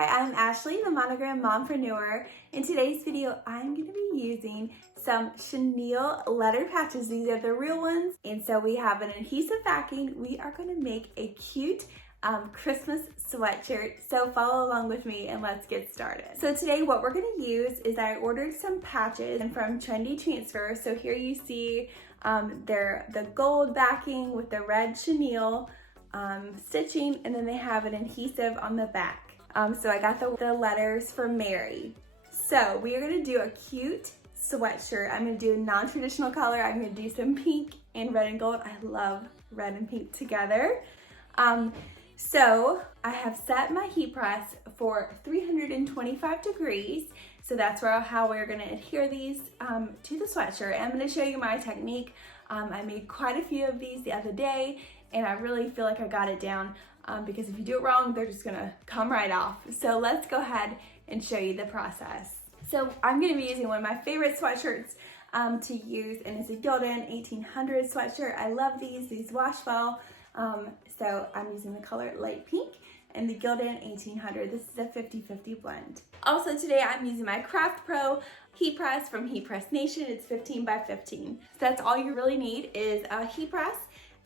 Hi, I'm Ashley, the Monogram Mompreneur. In today's video, I'm going to be using some Chenille letter patches. These are the real ones. And so we have an adhesive backing. We are going to make a cute Christmas sweatshirt. So follow along with me and let's get started. So today what we're going to use is I ordered some patches from Trendy Transfer. So here you see they're the gold backing with the red chenille stitching, and then they have an adhesive on the back. So I got the letters for Mary. So we are gonna do a cute sweatshirt. I'm gonna do a non-traditional color. I'm gonna do some pink and red and gold. I love red and pink together. So I have set my heat press for 325 degrees. So that's how we're gonna adhere these to the sweatshirt. And I'm gonna show you my technique. I made quite a few of these the other day, and I really feel like I got it down because if you do it wrong, they're just gonna come right off. So let's go ahead and show you the process. So I'm gonna be using one of my favorite sweatshirts to use, and it's a Gildan 1800 sweatshirt. I love these wash well. So I'm using the color light pink and the Gildan 1800. This is a 50-50 blend. Also today I'm using my Craft Pro heat press from Heat Press Nation. It's 15 by 15. So that's all you really need is a heat press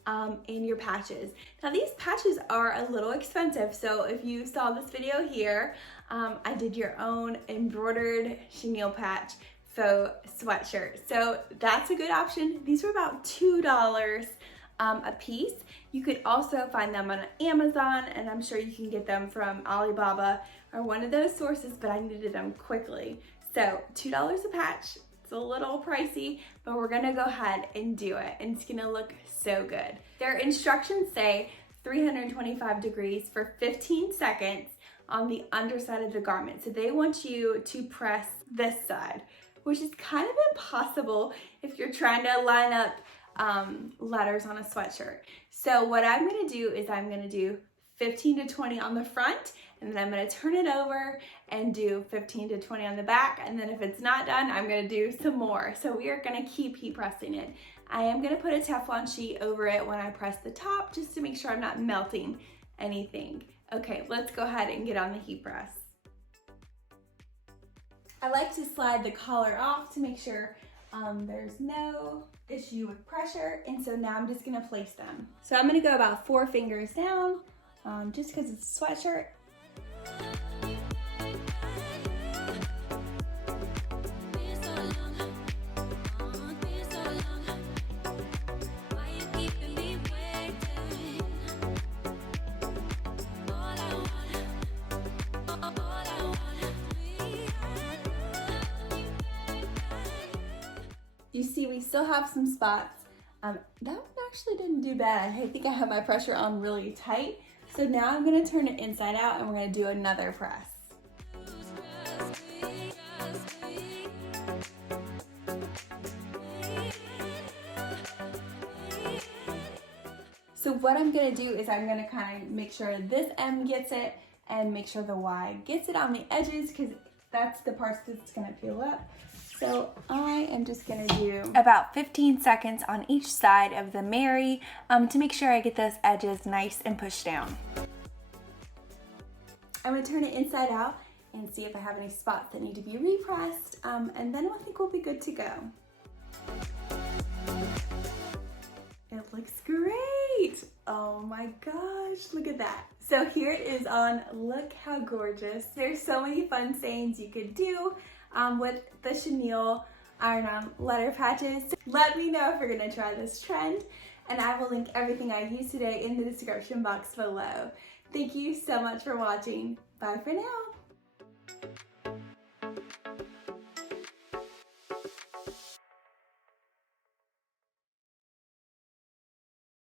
and your patches. Now these patches are a little expensive, so if you saw this video here, I did your own embroidered chenille patch faux sweatshirt. So that's a good option. These were about $2 a piece. You could also find them on Amazon, and I'm sure you can get them from Alibaba or one of those sources, but I needed them quickly. So $2 a patch. It's a little pricey, but we're gonna go ahead and do it, and it's gonna look so good. Their instructions say 325 degrees for 15 seconds on the underside of the garment. So they want you to press this side, which is kind of impossible if you're trying to line up letters on a sweatshirt. So what I'm gonna do is I'm gonna do 15 to 20 on the front, and then I'm gonna turn it over and do 15 to 20 on the back, and then if it's not done, I'm gonna do some more. So we are gonna keep heat pressing it. I am gonna put a Teflon sheet over it when I press the top, just to make sure I'm not melting anything. Okay, let's go ahead and get on the heat press. I like to slide the collar off to make sure there's no issue with pressure, and so now I'm just gonna place them. So I'm gonna go about 4 fingers down, just because it's a sweatshirt. You see we still have some spots. That one actually didn't do bad. I think I have my pressure on really tight. So now I'm gonna turn it inside out and we're gonna do another press. So what I'm gonna do is I'm gonna kind of make sure this M gets it and make sure the Y gets it on the edges, because that's the parts that's gonna peel up. So I am just gonna do about 15 seconds on each side of the Mary to make sure I get those edges nice and pushed down. I'm gonna turn it inside out and see if I have any spots that need to be repressed, and then I think we'll be good to go. It looks great. Oh my gosh, look at that. So here it is on. Look how gorgeous. There's so many fun sayings you could do with the chenille iron-on letter patches. Let me know if you're gonna try this trend, and I will link everything I used today in the description box below. Thank you so much for watching. Bye for now.